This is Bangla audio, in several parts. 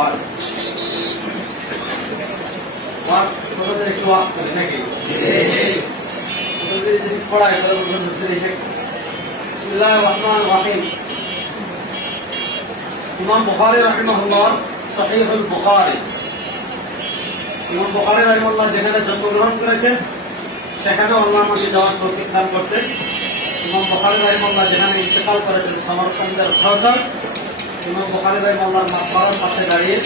বুখারী আর তোদের একটু ওয়াজ করে নাকি তোদের যদি পড়ায় তাহলে বুঝতে এসে বিসমিল্লাহির রহমানির রহিম ইমাম বুখারী রাহিমাহুল্লাহ সহিহুল বুখারী ইমাম বুখারী রাহিমাহুল্লাহ যেখানে জন্মগ্রহণ করেছেন সেখানে আল্লাহর মধ্যে যাওয়ার তৌফিক দান করছেন। ইমাম বুখারী রাহিমাহুল্লাহ যেখানে ইন্তেকাল করেছেন সমরকন্দের সরদার ইমাম বুখারী রাহিমাহুল্লাহর মাকবারার পাশে দাঁড়িয়ে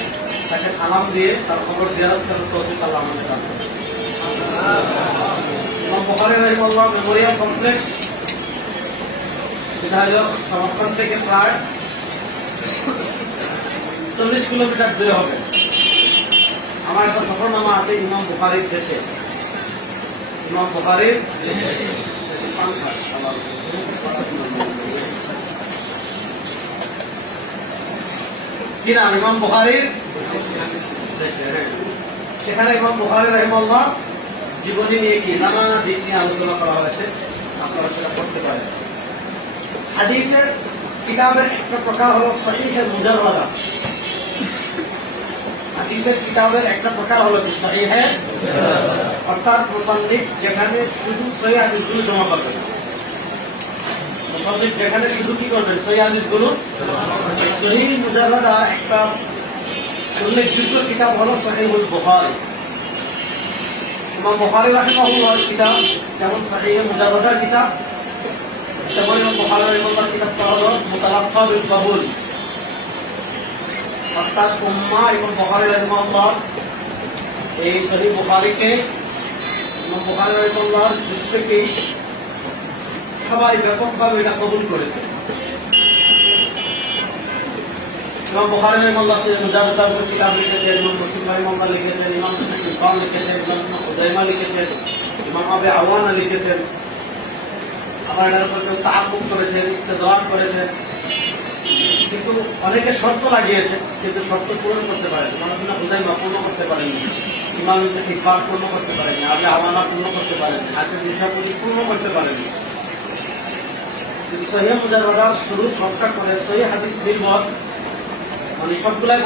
তাকে সালাম দিয়ে তার খবর জিয়ারত করার তৌফিক আল্লাহ আমাদের দান করেন। ইমাম বুখারী রাহিমাহুল্লাহ মেমোরিয়াল কমপ্লেক্স এটা হল সমরকন্দ থেকে প্রায় 40 কিলোমিটার দূরে হবে। আমার একটা সফরনামা আছে ইমাম বুখারীর দেশে, ইমাম বুখারীর কি নাম? ইমাম বুখারীর দেশে। সেখানে ইমাম বুখারী রাহিমাহুল্লাহ জীবনী নিয়ে কি নানা দিক নিয়ে আলোচনা করা হয়েছে, আপনারা সেটা পড়তে পারেন। হাদিসের কিতাবের একটা প্রকার হল সহিহ মুজাররাদা। হাদিসের কিতাবের একটা প্রকার হলো কি সহিহ অর্থাৎ মুসান্নিফ যেখানে শুধু সহিহ হাদিসগুলো জমা করবেন, মুসান্নিফ যেখানে শুধু কি করবেন সহিহ হাদিসগুলো। সহিহ মুজাররাদা একটা উল্লেখযোগ্য কিতাব হলো সহিহুল বুখারী। ইমাম বুখারী রাহিমাহুল্লাহর কিতাব যেমন সহিহ মুজাররাদার কিতাব, তেমন ইমাম বুখারী রাহিমাহুল্লাহর কিতাবটা হলো মুতালাক্কা বিল কবুল অর্থাৎ উম্মাহ ইমাম বুখারী রাহিমাহুল্লাহ এই সহিহ বুখারীকে ইমাম বুখারী রাহিমাহুল্লাহর যুগ থেকেই সবাই ব্যাপকভাবে এটা কবুল করেছে। ইমাম বুখারী রাহিমাহুল্লাহ সহিহ মুজাররাদার কিতাব লিখেছেন, ইমাম মুসলিম রাহিমাহুল্লাহ লিখেছেন, ইমাম ইবনে লিখেছেন, ইমাম খুযাইমা লিখেছেন, ইমাম আবু আওয়ানা লিখেছেন, আবার এটার উপর কেউ তাআক্কুব করেছেন, ইস্তেদলাল করেছেন। কিন্তু অনেকে শর্ত লাগিয়েছে, কিন্তু শর্ত পূরণ করতে পারেন। ইমাম ইবনে খুযাইমা পূর্ণ করতে পারেননি, ইমাম ইবনে হিব্বান পূর্ণ করতে পারেননি, আবু আওয়ানা পূর্ণ করতে পারেননি, হাকিম নিশাপুরী পূর্ণ করতে পারেননি। কিন্তু সহিহ মুজাররাদার শুরু সংখ্যা করে সহিহ হাদিস নির্ভর মানে সবগুলাই